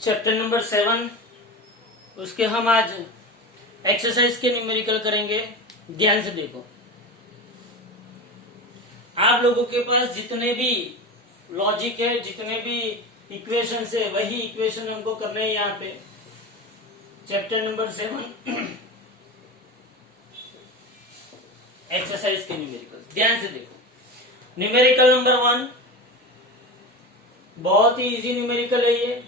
Chapter number 7 उसके हम आज एक्सरसाइज के न्यूमेरिकल करेंगे। ध्यान से देखो, आप लोगों के पास जितने भी लॉजिक है, जितने भी इक्वेशन है, वही इक्वेशन हमको करने हैं यहाँ पे। चैप्टर नंबर 7 एक्सरसाइज के न्यूमेरिकल। ध्यान से देखो, न्यूमेरिकल नंबर 1 बहुत ही इजी न्यूमेरिकल है ये।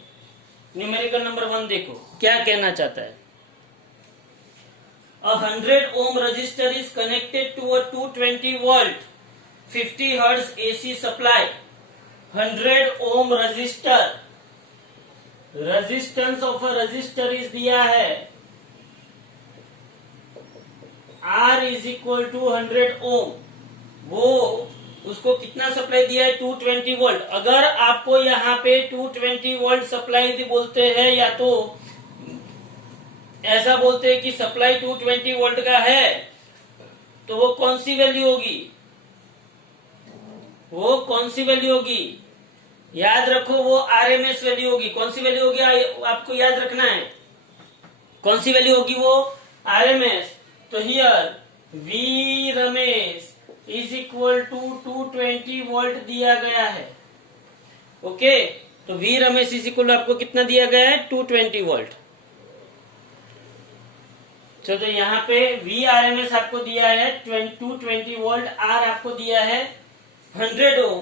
न्यूमेरिकल नंबर 1 देखो क्या कहना चाहता है। A 100 ohm resistor is connected to a 220 volt 50 hertz AC supply. 100 ohm resistor, resistance of a resistor is दिया है R इज इक्वल टू 100 ओम। वो उसको कितना सप्लाई दिया है 220 वोल्ट। अगर आपको यहाँ पे 220 वोल्ट सप्लाई बोलते हैं या तो ऐसा बोलते हैं कि सप्लाई 220 वोल्ट का है, तो वो कौन सी वैल्यू होगी? वो कौन सी वैल्यू होगी? याद रखो, वो आरएमएस वैल्यू होगी। कौन सी वैल्यू होगी आपको याद रखना है। कौन सी वैल्यू होगी? वो आरएमएस। तो here V RMS is equal to 220 volt दिया गया है। ओके, तो वी रमेश इज इक्वल आपको कितना दिया गया है 220 वोल्ट। तो यहाँ पे वी आरएमएस आपको दिया है 220 वोल्ट, आर आपको दिया है 100 ओम।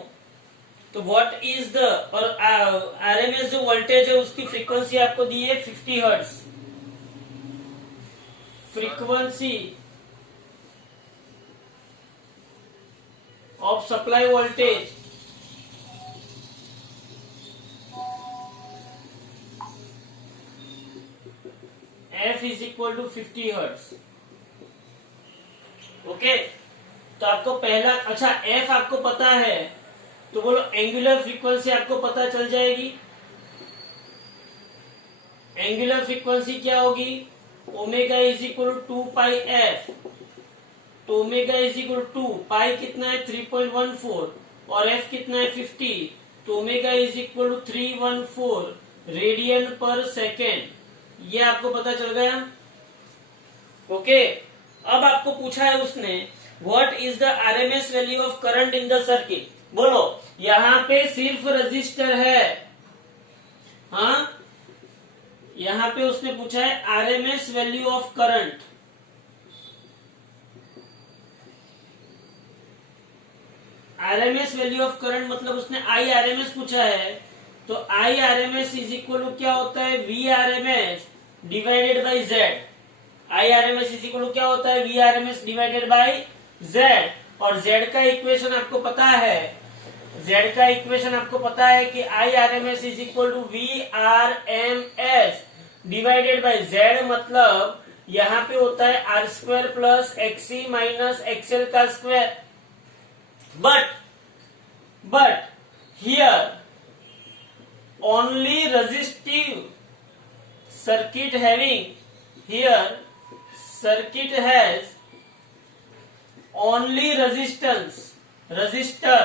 तो व्हाट इज द, और आरएमएस जो वोल्टेज है उसकी फ्रीक्वेंसी आपको दी है 50 hertz. Frequency of supply voltage F is equal to 50 hertz. Okay, तो आपको पहला, अच्छा F आपको पता है तो बोलो एंगुलर फ्रीक्वेंसी आपको पता चल जाएगी। एंगुलर फ्रीक्वेंसी क्या होगी? Omega is equal to 2 pi F. तो omega is equal to pi कितना है 3.14 और एफ कितना है 50। तो omega is equal to 314 radian per second. ये आपको पता चल गया। ओके, अब आपको पूछा है उसने what is the RMS value of current in the circuit. बोलो, यहाँ पे सिर्फ रजिस्टर है। हाँ, यहाँ पे उसने पूछा है RMS value of current. RMS value of current मतलब उसने आई आरएमएस पूछा है। तो I RMS is equal to क्या होता है V RMS divided by Z. I RMS is equal to क्या होता है V RMS divided by Z. और जेड का इक्वेशन आपको पता है, जेड का इक्वेशन आपको पता है कि I RMS is equal to V R M S divided by Z. मतलब यहाँ पे होता है R square plus XC minus XL का square. But here only resistive circuit having, here circuit has only resistance, resistor.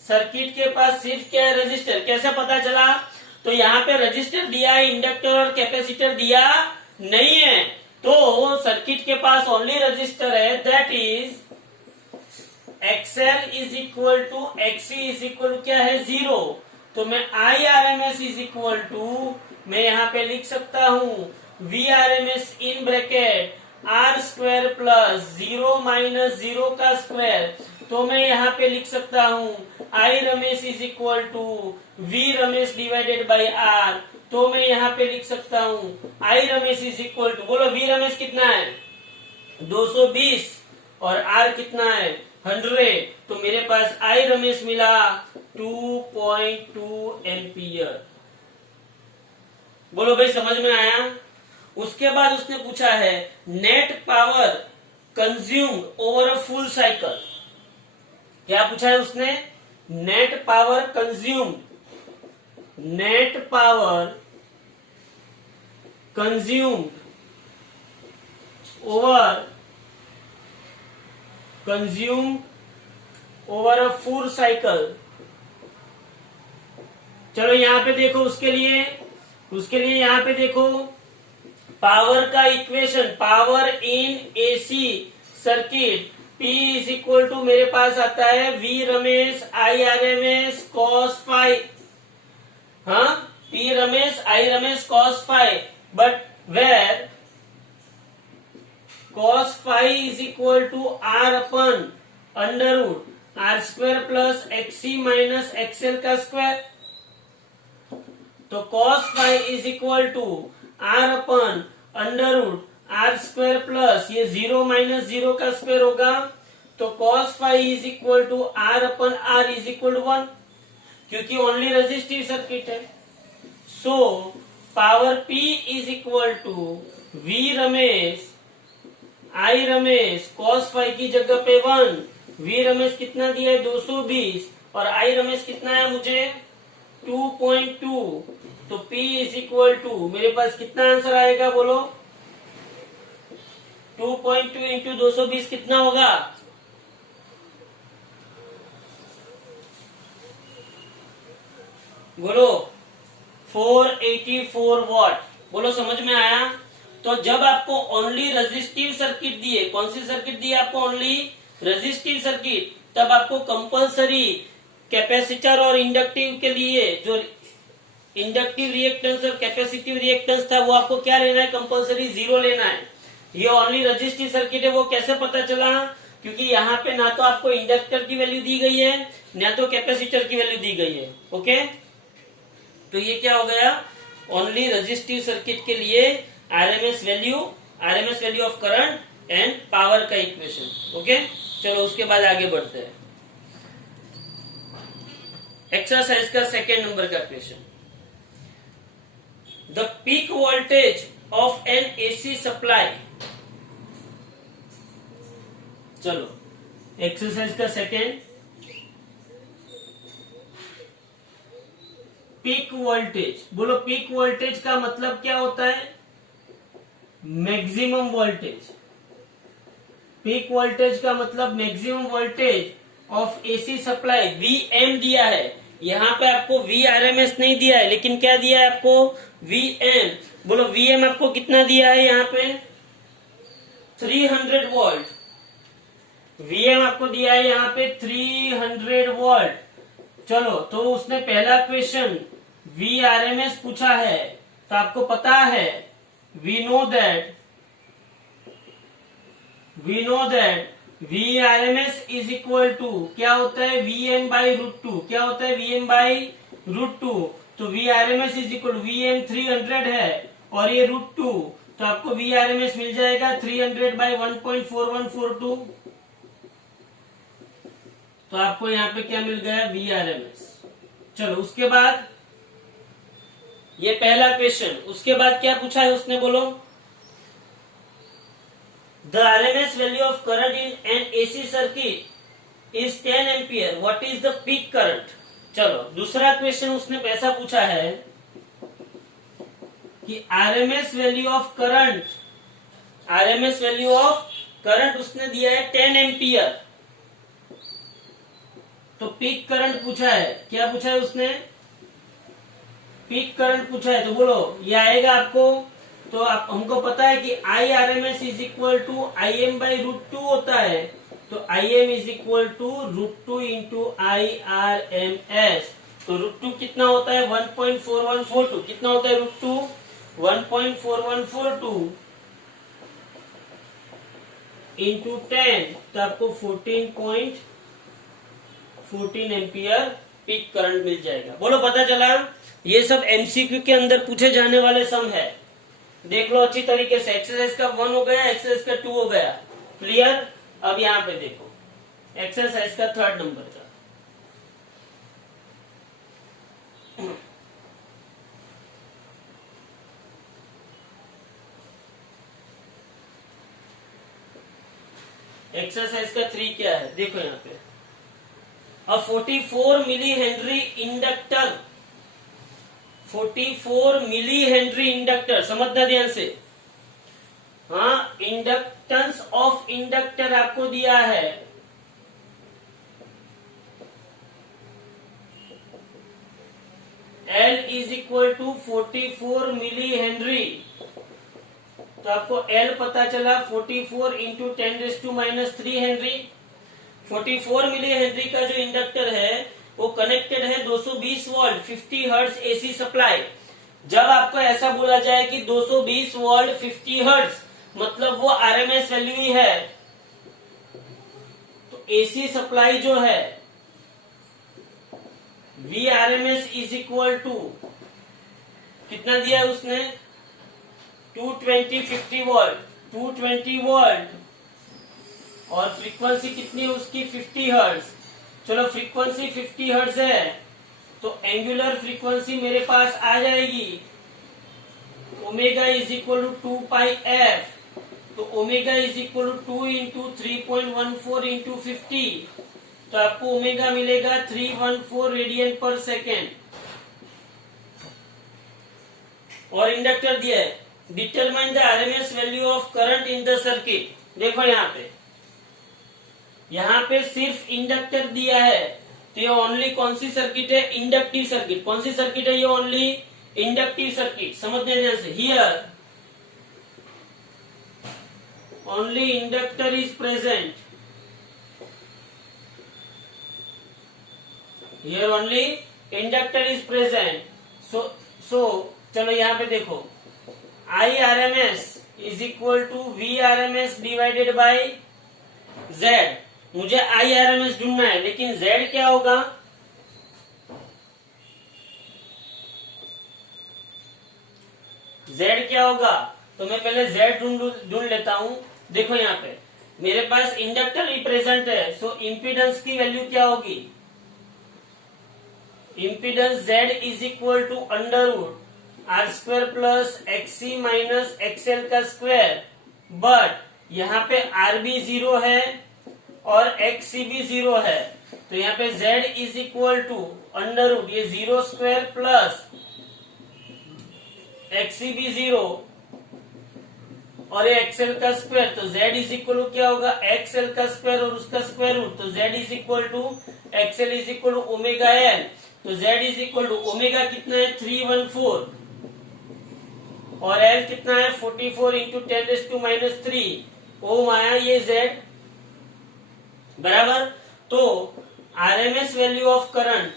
Circuit के पास सिर्फ क्या है रजिस्टर। कैसे पता चला? तो यहाँ पे रजिस्टर दिया है, इंडक्टर और कैपेसिटर दिया नहीं है। तो सर्किट के पास ओनली रजिस्टर है, that is XL is equal to XC is equal to क्या है 0। तो मैं I RMS is equal to, मैं यहाँ पे लिख सकता हूँ V RMS in bracket R square plus 0 minus 0 का स्क्वायर। तो मैं यहाँ पे लिख सकता हूँ I RMS is equal to V RMS divided by R. तो मैं यहाँ पे लिख सकता हूँ I RMS is equal to, बोलो वी रमेश कितना है 220 और आर कितना है 100। तो मेरे पास आई रमेश मिला 2.2 एम्पियर। बोलो भाई समझ में आया? उसके बाद उसने पूछा है net power consumed over a full cycle. क्या पूछा है उसने? Net power consumed, net power consumed over a full cycle. चलो यहाँ पे देखो, उसके लिए उसके लिए यहाँ पे देखो पावर का equation, power in AC circuit, P is equal to मेरे पास आता है V Ramesh I RMS cos phi, हाँ P RMS I Ramesh cos phi, but where cos phi is equal to R upon under root R square plus XC minus XL का square, तो cos phi is equal to R upon under root R square plus ये 0 minus 0 का square होगा, तो cos phi is equal to R upon R is equal to 1, क्योंकि only resistive circuit है। So power P is equal to V Ramesh I Ramesh cos phi की जगह पे 1, V Ramesh कितना दिया है 220 और I रमेश कितना है मुझे 2.2, तो P इज इक्वल टू मेरे पास कितना आंसर आएगा बोलो, 2.2 इंटू 220 कितना होगा, बोलो 484 वॉट। बोलो समझ में आया। तो जब आपको ओनली रेजिस्टिव सर्किट दिए, कौन सी सर्किट दी आपको, ओनली रेजिस्टिव सर्किट, तब आपको कंपलसरी कैपेसिटर और इंडक्टिव के लिए जो इंडक्टिव रिएक्टेंस और कैपेसिटिव रिएक्टेंस था वो आपको क्या लेना है, कंपलसरी 0 लेना है। ये ओनली रेजिस्टिव सर्किट है, वो कैसे पता चला, क्योंकि यहाँ पे ना तो आपको इंडक्टर की वैल्यू दी गई है ना तो कैपेसिटर की वैल्यू दी गई है। ओके, तो ये क्या हो गया, ओनली रेजिस्टिव सर्किट के लिए RMS value of current and power का इक्वेशन। ओके, चलो उसके बाद आगे बढ़ते हैं। एक्सरसाइज का सेकेंड नंबर का question, the peak voltage of N AC supply. चलो एक्सरसाइज का सेकेंड, पीक वोल्टेज। बोलो पीक वोल्टेज का मतलब क्या होता है, मैक्सिमम वोल्टेज। पीक वोल्टेज का मतलब maximum voltage of AC supply. Vm दिया है, यहाँ पे आपको Vrms नहीं दिया है, लेकिन क्या दिया है आपको, Vm। बोलो Vm आपको कितना दिया है, यहाँ पे 300 वोल्ट। Vm आपको दिया है यहाँ पे 300 वोल्ट। चलो, तो उसने पहला क्वेश्चन Vrms पूछा है, तो आपको पता है we know that Vrms is equal to क्या होता है, Vm by रूट 2। क्या होता है, Vm by रूट 2। तो Vrms is equal to Vm 300 है और ये रूट 2, तो आपको Vrms मिल जाएगा 300 by 1.4142। तो आपको यहाँ पे क्या मिल गया, Vrms। चलो उसके बाद ये पहला क्वेश्चन, उसके बाद क्या पूछा है उसने, बोलो the RMS value of current in an AC circuit is 10 ampere, what is the peak current. चलो दूसरा क्वेश्चन उसने ऐसा पूछा है कि आरएमएस वैल्यू ऑफ करंट उसने दिया है 10 एम्पियर, तो पीक करंट पूछा है। क्या पूछा है उसने, पीक करंट पूछा है, तो बोलो ये आएगा आपको। तो आप हमको पता है कि I R M S is equal to I M by root 2 होता है, तो I M is equal to root 2 into I R M S. तो रूट 2 कितना होता है, 1.4142। कितना होता है रूट 2, 1.4142 इंटू 10, तो आपको 14.14 एम्पियर पीक करंट मिल जाएगा। बोलो पता चला। ये सब एमसीक्यू के अंदर पूछे जाने वाले सम है, देख लो अच्छी तरीके से। एक्सरसाइज का 1 हो गया, एक्सरसाइज का 2 हो गया, क्लियर। अब यहाँ पे देखो एक्सरसाइज का 3rd नंबर का। एक्सरसाइज का 3 क्या है, देखो यहाँ पे, a 44 milli henry inductor, 44 milli henry inductor, समझना ध्यान से। हाँ, इंडक्टेंस ऑफ इंडक्टर आपको दिया है, L is equal to 44 millihenry. तो आपको L पता चला 44 इंटू 10⁻³ हेनरी। 44 मिली हेनरी का जो इंडक्टर है वो कनेक्टेड है 220 वोल्ट 50 हर्ट्ज एसी सप्लाई। जब आपको ऐसा बोला जाए कि 220 वोल्ट 50 हर्ट्ज मतलब वो आरएमएस वैल्यू ही है, तो एसी सप्लाई जो है V RMS is equal to कितना दिया है उसने 220 50 वोल्ट 220 वोल्ट और फ्रीक्वेंसी कितनी है उसकी 50 हर्ट्ज। चलो फ्रीक्वेंसी 50 हर्ट्ज है तो एंगुलर फ्रीक्वेंसी मेरे पास आ जाएगी omega is equal to 2 pi F. तो omega is equal to 2 into 3.14 into 50 तो आपको ओमेगा मिलेगा 314 रेडियन पर सेकेंड। और इंडक्टर दिया है determine the RMS value of current in the circuit. देखो यहाँ पे सिर्फ इंडक्टर दिया है तो ये ओनली कौन सी सर्किट है इंडक्टिव सर्किट। कौन सी सर्किट है ये ओनली इंडक्टिव सर्किट। समझने ध्यान से here only inductor is present. Here only inductor is present. So चलो यहाँ पे देखो I R M S is equal to V R M S divided by Z. मुझे आई आर एम एस ढूंढना है लेकिन जेड क्या होगा जेड क्या होगा तो मैं पहले जेड ढूंढ लेता हूं। देखो यहाँ पे मेरे पास इंडक्टर रिप्रेजेंट है सो इम्पीडेंस की वैल्यू क्या होगी impedance Z is equal to under root R square plus XC minus XL का स्क्वायर। बट यहाँ पे आर भी 0 है और एक्सी भी 0 है तो यहाँ पे Z is equal to under root ये 0 स्क्वायर प्लस एक्सी भी 0 और ये एक्सएल का स्क्वायर। तो जेड इज इक्वल टू क्या होगा एक्सएल का स्क्वायर और उसका स्क्वायर रूट। तो Z is equal to XL is equal to omega L. तो Z is equal to omega कितना है 314 और एल कितना है 44 इंटू 10⁻³ ओम आया ये जेड बराबर। तो RMS value of current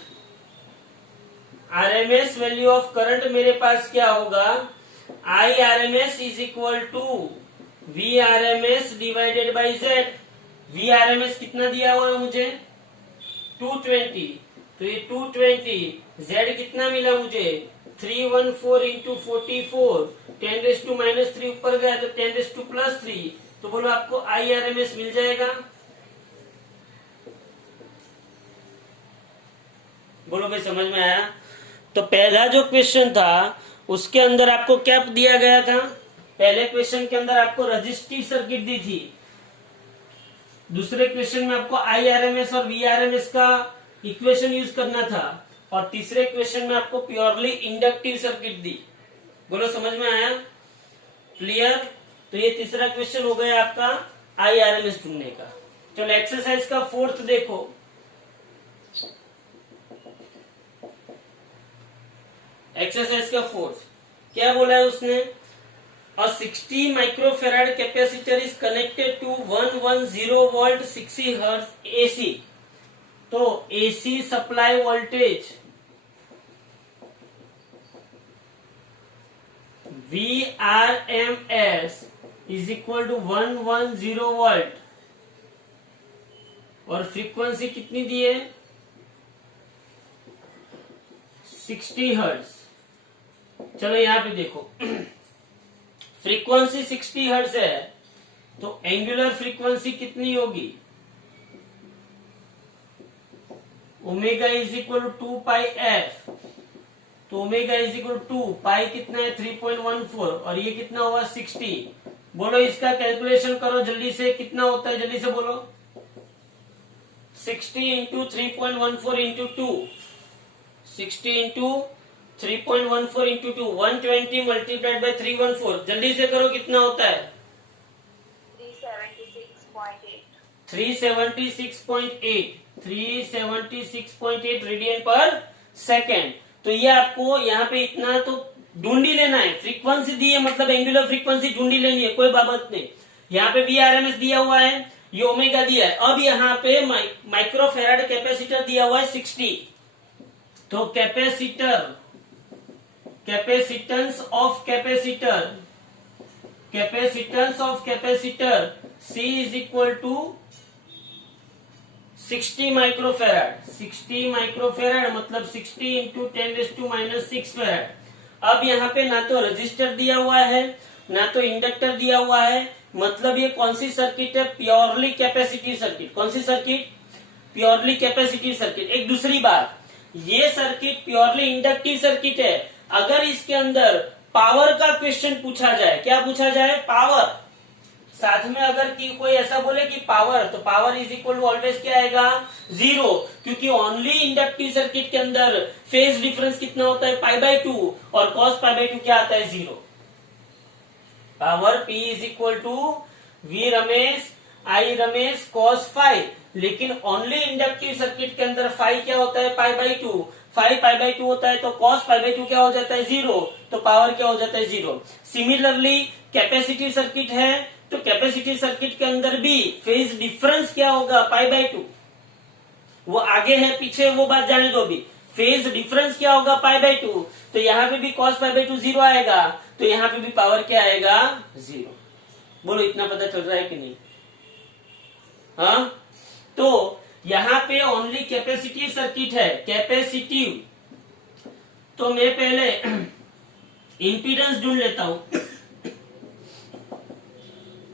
RMS value of current मेरे पास क्या होगा I RMS is equal to V RMS divided by Z. V RMS कितना दिया हुआ है मुझे 220 तो ये 220 जेड कितना मिला मुझे 314 इंटू 44 10⁻³ ऊपर गया तो 10⁻+3 तो बोलो आपको आई आरएमएस मिल जाएगा। बोलो भाई समझ में आया। तो पहला जो क्वेश्चन था उसके अंदर आपको क्या दिया गया था पहले क्वेश्चन के अंदर आपको रजिस्टिव सर्किट दी थी। दूसरे क्वेश्चन में आपको आई आरएमएस और वी आरएमएस का इक्वेशन यूज करना था और तीसरे क्वेश्चन में आपको प्योरली इंडक्टिव सर्किट दी। बोलो समझ में आया क्लियर। तो ये तीसरा क्वेश्चन हो गया आपका आई आरएमएस ढूंढने का। चलो एक्सरसाइज का फोर्थ देखो। एक्सरसाइज का फोर्थ क्या बोला है उसने a 60 microfarad capacitor is connected to 110 volt 60 hertz AC. तो AC supply voltage VRMS is equal to 110 volt और फ्रीक्वेंसी कितनी दी है 60 हर्ट्ज। चलो यहाँ पे देखो फ्रीक्वेंसी 60 हर्ट्ज है तो एंगुलर फ्रीक्वेंसी कितनी होगी omega is equal to 2 pi F. तो omega is equal to 2 pi कितना है 3.14 और ये कितना होगा 60। बोलो इसका कैलकुलेशन करो जल्दी से कितना होता है जल्दी से बोलो 60 into 3.14 into 2 60 into 3.14 into 2 120 multiplied by 314 जल्दी से करो कितना होता है 376.8 रेडियन पर सेकेंड। तो ये आपको यहाँ पे इतना तो ढूंढ ही लेना है। फ्रीक्वेंसी दी है मतलब एंगुलर फ्रीक्वेंसी ढूंढ ही लेनी है, कोई बाबत नहीं। यहाँ पे VRMS दिया हुआ है, ये ओमेगा दिया है। अब यहाँ पे माइक्रोफेराड कैपेसिटर दिया हुआ है 60। तो capacitance of capacitor C is equal to 60 microfarad. 60 microfarad मतलब 60 इंटू 10⁻⁶ फेराड। अब यहाँ पे ना तो रजिस्टर दिया हुआ है ना तो इंडक्टर दिया हुआ है, मतलब ये कौन सी सर्किट है? Purely capacitive circuit. कौन सी सर्किट? Purely capacitive circuit. एक दूसरी बात, ये सर्किट प्योरली इंडक्टिव सर्किट है। अगर इसके अंदर पावर का क्वेश्चन पूछा जाए, क्या पूछा जाए? पावर। साथ में अगर कोई ऐसा बोले कि पावर, तो power is equal to always क्या आएगा? 0, क्योंकि ओनली इंडक्टिव सर्किट के अंदर फेज डिफरेंस कितना होता है? π/2, और cos π/2 क्या आता है? 0। Power P is equal to V Ramesh I Ramesh cos phi, लेकिन ओनली इंडक्टिव सर्किट के अंदर फाई क्या होता है? π/2। फाई π/2 होता है तो cos π/2 क्या हो जाता है? 0। तो पावर क्या हो जाता है? 0। सिमिलरली कैपेसिटिव सर्किट है तो कैपेसिटिव सर्किट के अंदर भी फेज डिफरेंस क्या होगा? π/2। वो आगे है पीछे वो बात जाने दो। भी फेज डिफरेंस क्या होगा? π/2। तो यहाँ पे भी cos π/2 0 आएगा, तो यहाँ पे भी पावर क्या आएगा? 0। बोलो इतना पता चल रहा है कि नहीं? हाँ, तो यहाँ पे ओनली कैपेसिटिव सर्किट है। कैपेसिटिव, तो मैं पहले इंपीडेंस ढूंढ लेता हूं।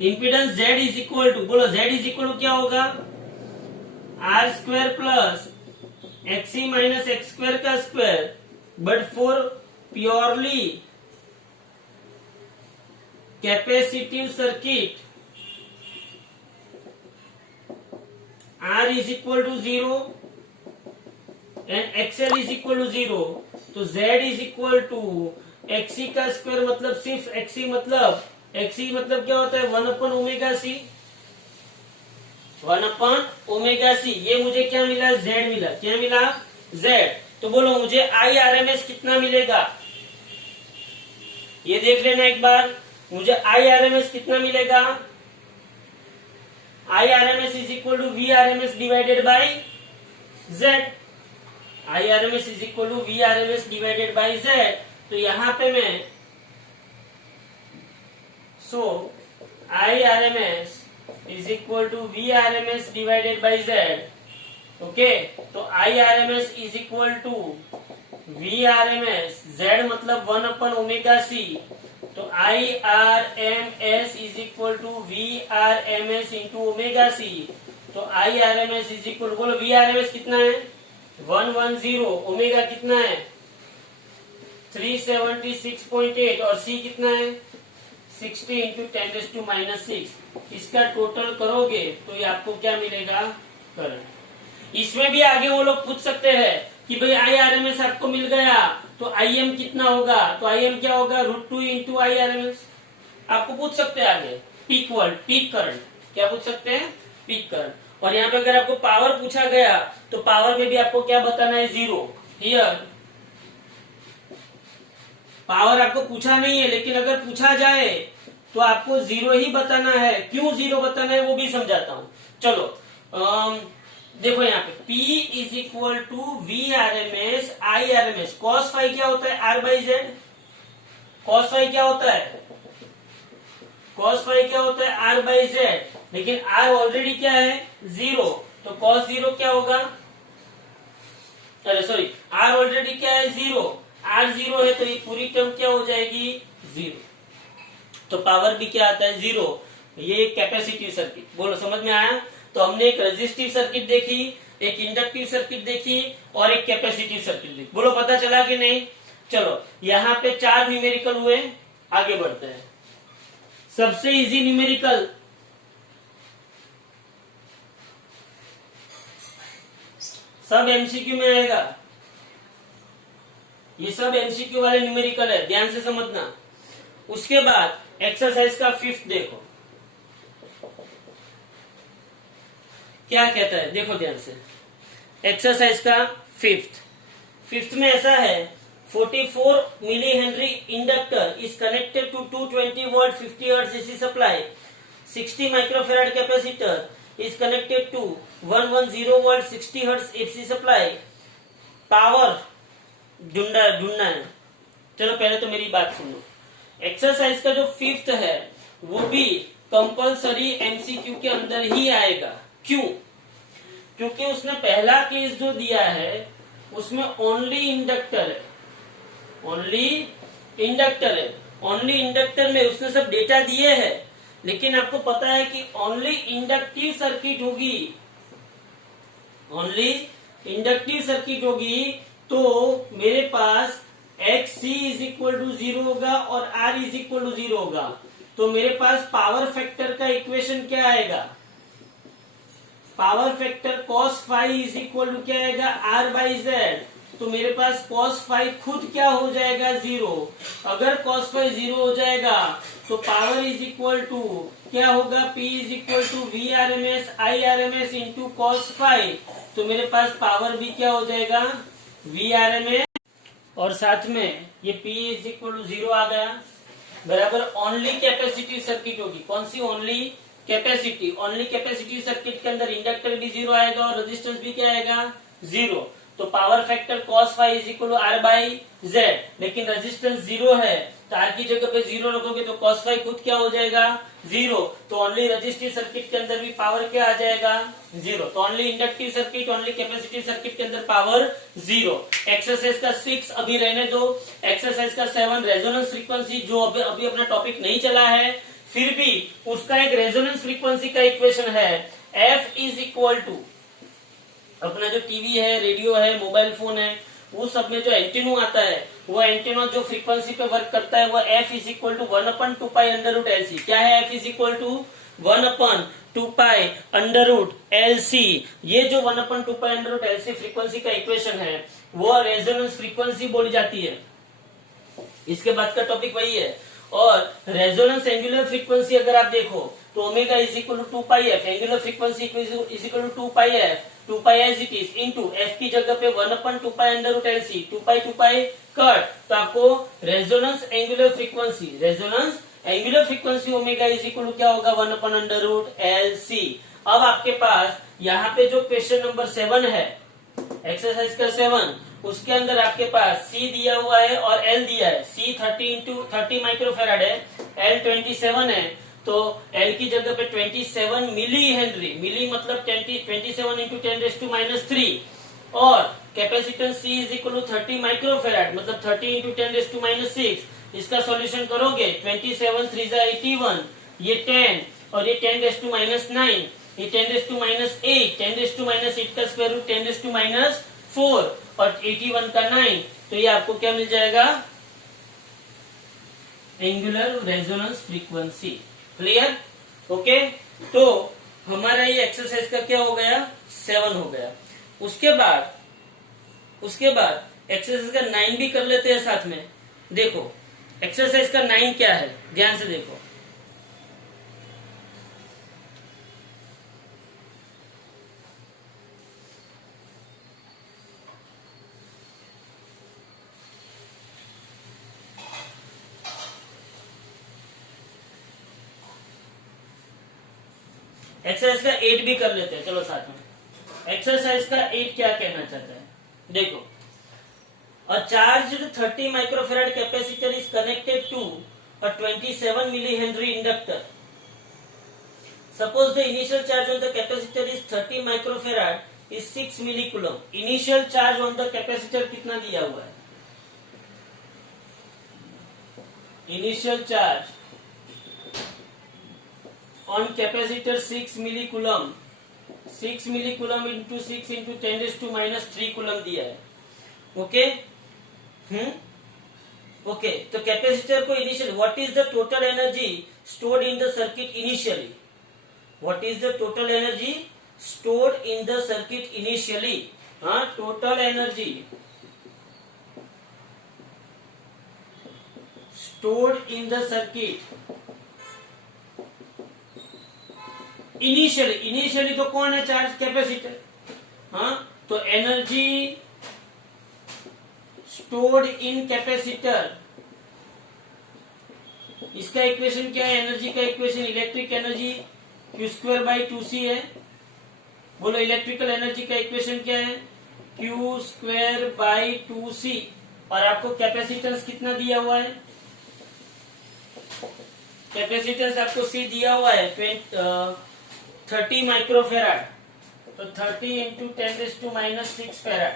Impedance Z is equal to, बोलो Z इज इक्वल टू क्या होगा? R² plus XC minus X² का square, but for purely capacitive circuit R is equal to 0 and XL is equal to 0। तो Z is equal to XC का square, मतलब सिर्फ XC मतलब क्या होता है? 1/ωc। 1/ωc। ये मुझे क्या मिला? Z मिला। क्या मिला? Z। तो बोलो मुझे IRMS कितना मिलेगा? ये देख लेना एक बार, मुझे IRMS कितना मिलेगा? IRMS is equal to VRMS divided by Z। IRMS is equal to VRMS divided by Z। तो यहां पे मैं IRMS is equal to VRMS divided by Z। Okay, तो IRMS is equal to VRMS, Z मतलब 1/ωc। तो IRMS is equal to VRMS into ωc। तो IRMS is equal, बोलो VRMS कितना है? 110। ओमेगा कितना है? 376.8 और C कितना है? 60 इंटू 10⁻⁶। इसका टोटल करोगे तो ये आपको क्या मिलेगा? करंट। इसमें भी आगे वो लोग पूछ सकते हैं कि भाई IRMS आपको मिल गया तो IM कितना होगा? तो IM क्या होगा? √2 इंटू IRMS। आपको पूछ सकते हैं आगे पीक करंट। क्या पूछ सकते हैं? Peak current. और यहाँ पे अगर आपको पावर पूछा गया तो पावर में भी आपको क्या बताना है? 0। हियर पावर आपको पूछा नहीं है, लेकिन अगर पूछा जाए तो आपको 0 ही बताना है। क्यों 0 बताना है वो भी समझाता हूं। चलो देखो यहाँ पे P is equal to VRMS IRMS। cos phi क्या होता है? R/Z। cos फाई क्या होता है? cos फाई क्या होता है? R/Z। लेकिन R ऑलरेडी क्या है? 0। तो cos 0 क्या होगा? अरे सॉरी, R ऑलरेडी क्या है? 0। R 0 है तो ये पूरी टर्म क्या हो जाएगी? 0। तो पावर भी क्या आता है? 0। ये कैपेसिटिव सर्किट। बोलो समझ में आया? तो हमने एक रेजिस्टिव सर्किट देखी, एक इंडक्टिव सर्किट देखी और एक कैपेसिटिव सर्किट देखी। बोलो पता चला कि नहीं? चलो यहाँ पे 4 न्यूमेरिकल हुए, आगे बढ़ते हैं। सबसे इजी न्यूमेरिकल, सब एमसीक्यू में आएगा। ये सब एमसीक्यू वाले न्यूमेरिकल है, ध्यान से समझना। उसके बाद एक्सरसाइज का 5th देखो क्या कहता है, देखो ध्यान से। एक्सरसाइज का 5th में ऐसा है 44 millihenry inductor is connected to 220 volt 50 hertz AC supply. 60 microfarad capacitor is connected to 110 volt 60 hertz AC supply. Power ढूंढना है। चलो पहले तो मेरी बात सुनो। एक्सरसाइज का जो 5th है वो भी कंपल्सरी एमसीक्यू के अंदर ही आएगा। क्यों? क्योंकि उसने पहला केस जो दिया है उसमें ओनली इंडक्टर है, ओनली इंडक्टर है। ओनली इंडक्टर में उसने सब डेटा दिए हैं, लेकिन आपको पता है कि ओनली इंडक्टिव सर्किट होगी, ओनली इंडक्टिव सर्किट होगी, तो मेरे पास X C is equal to 0 होगा और आर इज इक्वल टू 0 होगा। तो मेरे पास पावर फैक्टर का इक्वेशन क्या आएगा? Power factor cos phi is equal to क्या आएगा? R by Z. तो मेरे पास cos फाइव खुद क्या हो जाएगा? 0। अगर cos फाइव 0 हो जाएगा तो पावर इज इक्वल टू क्या होगा? P is equal to V R M S I R M S into cos phi. तो मेरे पास पावर भी क्या हो जाएगा? वी आर एम एस, और साथ में ये P इज इक्वल टू 0 आ गया, बराबर ओनली कैपेसिटी सर्किट होगी। कौन सी? Only capacity. Only capacity circuit के अंदर इंडक्टर भी 0 आएगा और रेजिस्टेंस भी क्या आएगा? 0। तो power factor cos phi is equal to R by Z, लेकिन रेजिस्टेंस 0 है तो R की जगह पे 0 रखोगे तो cos फाइव खुद क्या हो जाएगा? 0। तो ओनली रेजिस्टिव सर्किट के अंदर भी पावर क्या आ जाएगा? 0। तो only inductive circuit, only capacitive circuit के अंदर पावर 0। एक्सरसाइज का 6 अभी रहने दो। एक्सरसाइज का 7 रेजोनेंस फ्रीक्वेंसी, जो अभी अपना टॉपिक नहीं चला है, फिर भी उसका एक रेजोनेंस फ्रीक्वेंसी का इक्वेशन है। F इज इक्वल टू अपना जो टीवी है, रेडियो है, मोबाइल फोन है, वो सब में जो एंटेनो आता है, वो एंटेनो जो फ्रीक्वेंसी पे वर्क करता है वो F is equal to 1/2 pi under root LC। क्या है? F is equal to 1/2 pi under root LC। ये जो 1/2 pi under root LC frequency का इक्वेशन है वो रेजोनेंस फ्रीक्वेंसी बोली जाती है। इसके बाद का टॉपिक वही है। और रेजोनेंस एंगुलर फ्रीक्वेंसी अगर आप देखो तो omega is equal to 2 pi F, angular frequency is equal to 2 pi F, 2 pi as it is into F की जगह पे 1/2 pi under root LC, 2 pi cut. तो आपको resonance angular frequency omega is equal to क्या होगा? 1/√LC। अब आपके पास यहाँ पे जो क्वेश्चन नंबर 7 है, एक्सरसाइज का 7, उसके अंदर आपके पास C दिया हुआ है और L दिया है। C 30 माइक्रोफेराड है, L 27 है। तो L की जगह पे 27 मिली हेनरी, मिली मतलब 27 इंटू 10⁻³ और capacitance C is equal to 30 microfarad मतलब 30 इंटू 10⁻⁶। इसका सॉल्यूशन करोगे 27 3 81, ये 10 और ये 10⁻⁹, ये 10⁻8, 10⁻8 का स्क्वायर रूट 10⁻⁴ और 81 का 9। तो ये आपको क्या मिल जाएगा? Angular resonance frequency. Clear? Okay. तो हमारा ये एक्सरसाइज का क्या हो गया? 7 हो गया। उसके बाद एक्सरसाइज का 9 भी कर लेते हैं साथ में। देखो एक्सरसाइज का 9 क्या है, ध्यान से देखो। एक्सरसाइज का 8 भी कर लेते हैं, चलो साथ में। एक्सरसाइज का 8 क्या कहना चाहता है? देखो, a charged 30 microfarad capacitor is connected to a 27 milli Henry inductor. Suppose the initial charge on the capacitor is 30 microfarad is 6 milli coulomb. Initial charge on the capacitor कितना दिया हुआ है? Initial charge on capacitor 6 millicoulomb, 6 millicoulomb into 6 into 10⁻³ coulomb दिया है। Okay okay. तो capacitor को initial, what is the total energy stored in the circuit initially? What is the total energy stored in the circuit initially? हाँ, total energy stored in the circuit initially तो कौन है? Charge capacitor. हाँ, तो energy stored in capacitor. इसका equation क्या है? Energy का इक्वेशन इलेक्ट्रिक एनर्जी Q2/2C है। बोलो इलेक्ट्रिकल एनर्जी का इक्वेशन क्या है? Q2/2C। और आपको कैपेसिटेंस कितना दिया हुआ है? कैपेसिटेंस आपको C दिया हुआ है 30 माइक्रोफेराड। तो 30 इंटू 10⁻⁻6 फेराड,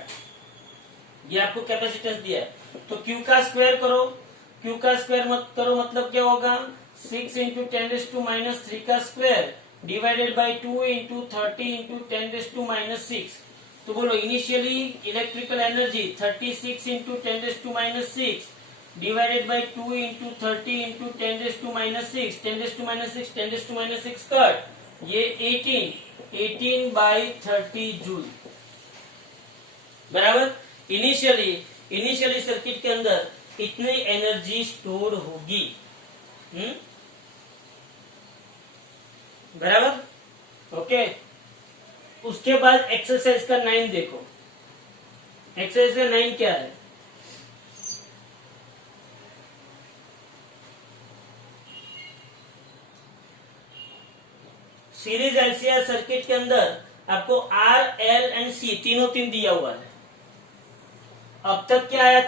ये आपको कैपेसिटेंस दिया है। तो Q का स्क्वायर करो, Q का स्क्वायर मत करो, मतलब क्या होगा? 6 इंटू 10⁻³ का square divided by 2 into 30 into 10⁻⁻6। तो बोलो initially electrical energy 36 into 10⁻⁻6 divided by 2 into 30 into 10⁻⁻6, 10⁻⁻6 10⁻⁻6 cut, ये 18/30 जूल। बराबर। इनिशियली सर्किट के अंदर इतनी एनर्जी स्टोर होगी। बराबर। ओके। उसके बाद एक्सरसाइज का 9 देखो। एक्सरसाइज का 9 क्या है? सीरीज एलसीआर सर्किट के अंदर आपको R, L एंड C तीनों दिया हुआ है। अब तक क्या आया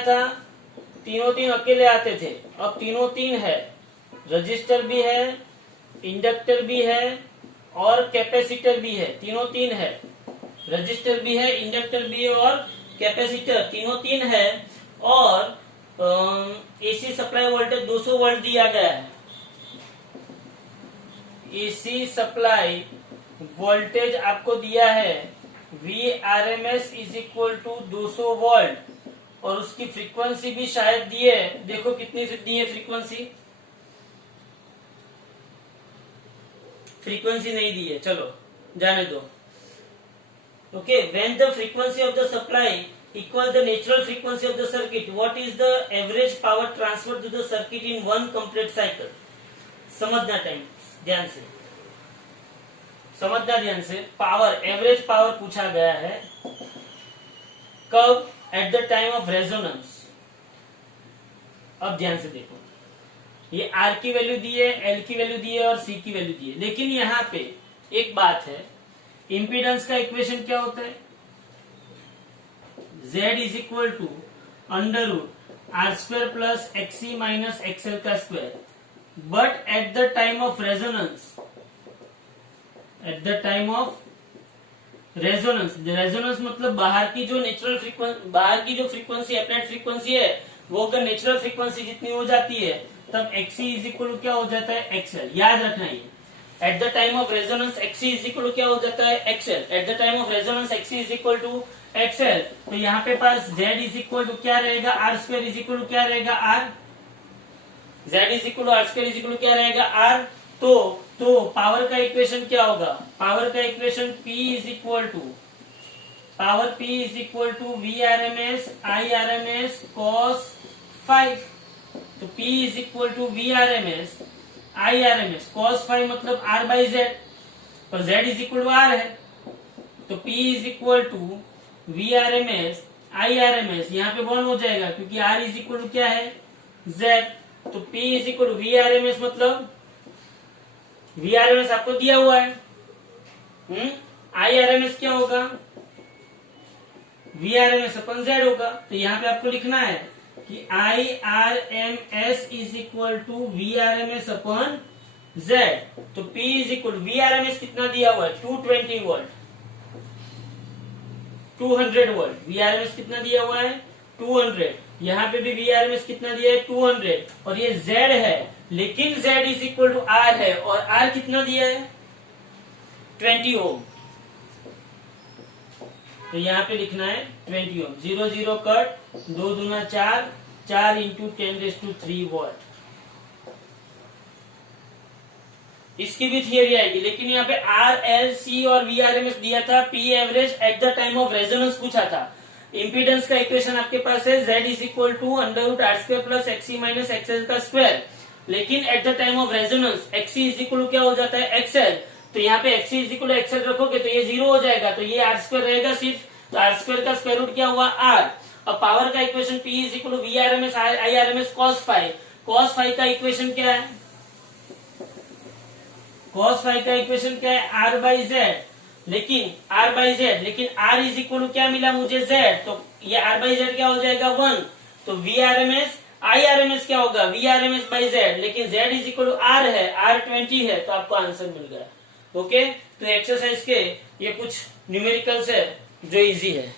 था? तीनों अकेले आते थे। अब तीनों है, रजिस्टर भी है, इंडक्टर भी है और कैपेसिटर भी है। तीनों है, रजिस्टर भी है, इंडक्टर भी है और कैपेसिटर तीनों है। और एसी सप्लाई वोल्टेज 200 वोल्ट दिया गया है। एसी सप्लाई वोल्टेज आपको दिया है Vrms is equal to 200 volt, और उसकी फ्रीक्वेंसी भी शायद दी है। देखो कितनी दी है फ्रीक्वेंसी? फ्रीक्वेंसी नहीं दी है, चलो जाने दो। Okay, when the frequency of the supply equal the natural frequency of the circuit, what is the average power transfer to the circuit in 1 complete cycle? समझना टाइम ध्यान से, समझना ध्यान से। पावर, एवरेज पावर पूछा गया है कब? Eight the time of resonance. अब ध्यान से देखो, ये R की वैल्यू दी है, L की वैल्यू दी है और C की वैल्यू दी है। लेकिन यहाँ पे एक बात है, इम्पीडेंस का इक्वेशन क्या होता है? Z is equal to √R² plus XC minus XL का square. But at the time of resonance, resonance मतलब बाहर की जो नेचुरल फ्रीक्वेंसी, बाहर की जो फ्रीक्वेंसी अप्लाइड फ्रीक्वेंसी है, वो अगर नेचुरल फ्रीक्वेंसी जितनी हो जाती है, तब XC इज इक्वल टू क्या हो जाता है? XL। याद रखना ये, at the time of resonance XC is equal to क्या हो जाता है? XL। At the time of resonance XC is equal to XL। तो यहाँ पे पास Z इज इक्वल टू क्या रहेगा? R² इज इक्वल टू क्या रहेगा? R। Z is equal to R² is equal to क्या रहेगा? R। तो पावर का इक्वेशन क्या होगा? पावर का equation P is equal to Vrms Irms cos 5। तो P is equal to Vrms Irms cos 5 मतलब R बाई Z, और Z is equal to R है। तो P is equal to Vrms Irms, यहाँ पे 1 हो जाएगा क्योंकि R इज इक्वल टू क्या है? Z। तो P is equal to Vrms मतलब Vrms आपको दिया हुआ है। Irms क्या होगा? Vrms अपन Z होगा। तो यहाँ पे आपको लिखना है कि Irms is equal to Vrms अपन Z। तो P is equal to Vrms कितना दिया हुआ है? 220 वोल्ट, 200 वोल्ट। Vrms कितना दिया हुआ है? 200। यहाँ पे भी Vrms कितना दिया है? 200। और ये Z है, लेकिन Z is equal to R है, और R कितना दिया है? 20 ओम। तो यहाँ पे लिखना है 20 ओम। 0 0 कट, 2 दूना 4, 4 इंटू 10⁻³ वॉट। इसकी भी थियरी आएगी, लेकिन यहाँ पे R, L, C और Vrms दिया था। P average at the time of resonance पूछा था। इम्पीडेंस का इक्वेशन आपके पास है Z is equal to √R² plus XC minus XL का स्क्वायर। लेकिन at the time of resonance XC is equal to क्या हो जाता है? XL। तो यहाँ पे XC is equal to XL रखोगे तो ये 0 हो जाएगा, तो ये R² रहेगा सिर्फ, तो आर स्क्वायर का स्क्वायर रूट क्या हुआ आर। अब पावर का equation P is equal to V R M S I R M S cos phi. Cos phi का इक्वेशन क्या है, कॉस फाइव का इक्वेशन क्या है आर बाई जेड, लेकिन आर बाई जेड, लेकिन आर इज इक्वल टू क्या मिला मुझे जेड, तो ये आर बाई जेड क्या हो जाएगा 1। तो V R M S I R M S क्या होगा V R M S by Z, लेकिन Z is equal to R है, आर 20 है, तो आपको आंसर मिल गया। ओके, तो एक्सरसाइज के ये कुछ न्यूमेरिकल्स है जो इजी है।